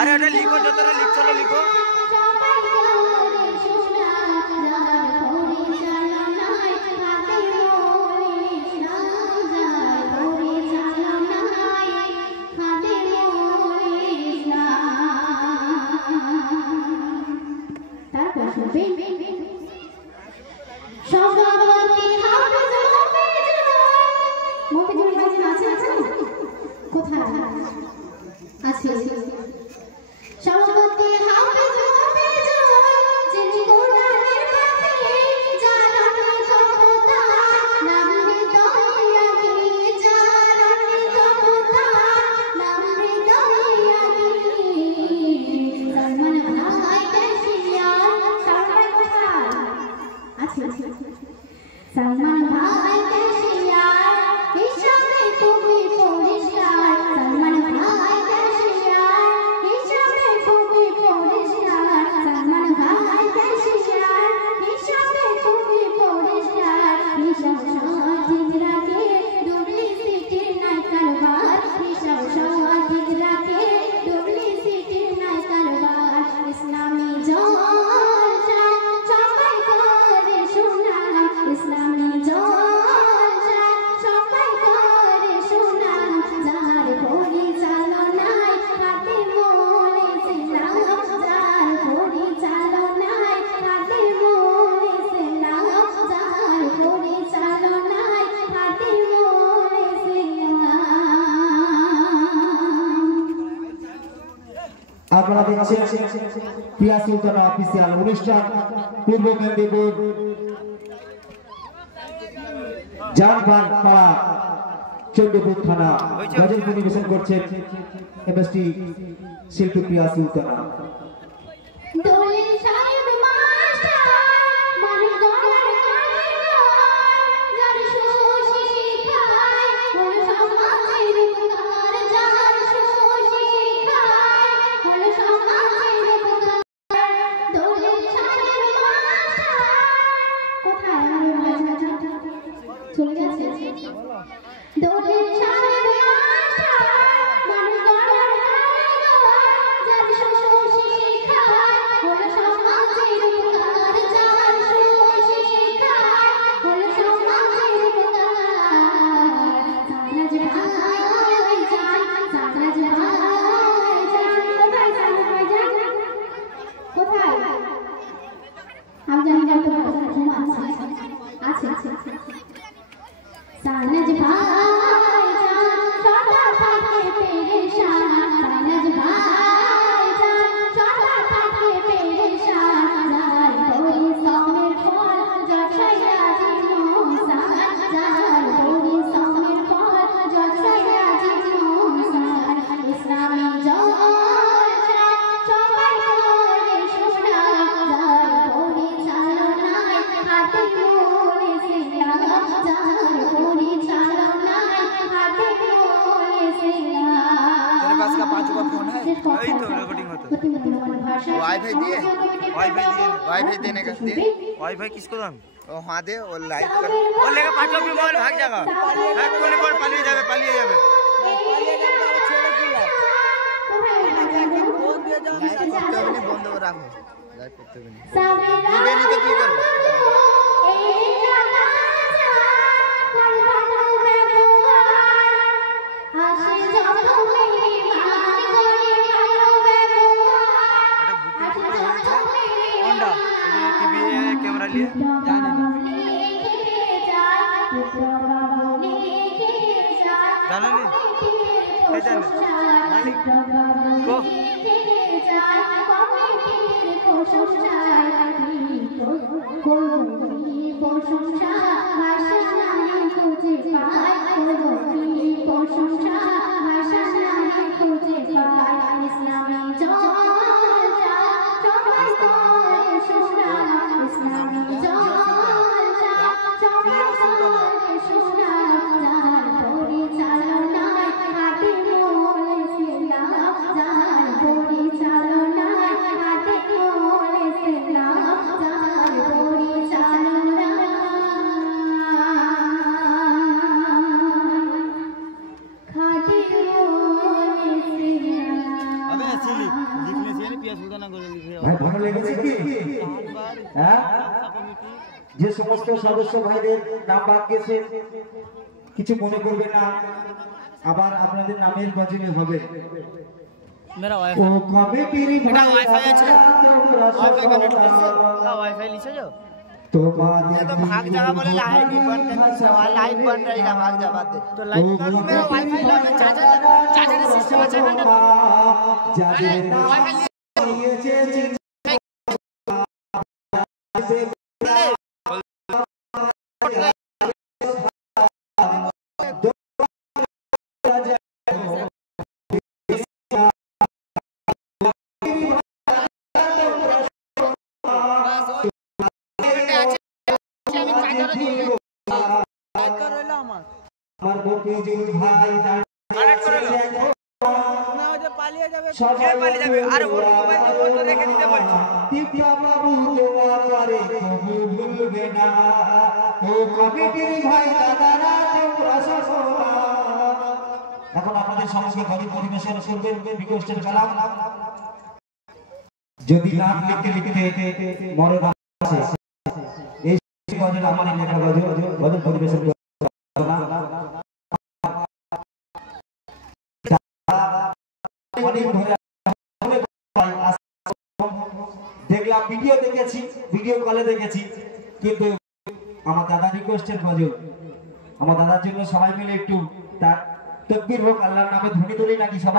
अरे अरे लिखो जो तेरा लिख चलो लिखो আপনারা দেখছেন প্রিয়া সুলতানা অফিসিয়াল অনুষ্ঠান পূর্ব মেদিনীপুর জানবান পাড়া চন্দ্রপুর থানা গজল পরিবেশন করছেন এমএসটি শিল্পী প্রিয়া সুলতানা। वाईफाई किसको दाम वहाँ दे और लाइव कर और लेगा 5 लोग भी मोबाइल भाग जाएगा हैक कोने पर पालिए जावे बंद हो रखो लाइव करते भी नहीं देनी तो की करबो कैमरा लिए जाने मालिक ভাই ভালো লেগেছে কি? হ্যাঁ, যে সমস্ত সদস্য ভাইদের নাম বাদ গেছে কিছু মনে করবে না, আবার আপনাদের নামের গজলে হবে। मेरा ও वाईफाई কমিটির এটা वाईफाई আছে वाईफाई कनेक्ट ভাইরা का वाईफाई लीजिए जो তোমাদের ये तो भाग जावा बोले लाइट भी बंद कर दी सवाल लाइट बंद रहेगा भाग जा बात दे तो लाइट करो मेरा वाईफाई लो मैं चार्जर सिस्टम अच्छा है ना যাদের নাম वाईफाई নিয়েছে আমার বকুজুল ভাই কানেক্ট করে লো ना जो पालिए जावे কে পালিয়ে যাবে আর ওর মোবাইল তো ও তো রেখে দিতে বলছি টিপা বাবু দোয়া করে কবু ভুলবে না ও কমিটির ভাই দাদারা তোমরা সসরা। এখন আপনাদের সঙ্গে গরিব পরিবেশের করবেন রিকোয়েস্টের কালাম। যদি নাম লিখতে লিখতে মরণ আছে এই গজল আমার লেখা গজল গজল পরিবেশের দেখলাম ভিডিও দেখেছি, ভিডিও কলে দেখেছি, কিন্তু আমার দাদা রিকোয়েস্টের গজল, আমার দাদার জন্য সবাই মিলে একটু তাকবীর হোক, আল্লাহর নামে ধ্বনি তুলি নাকি সবাই।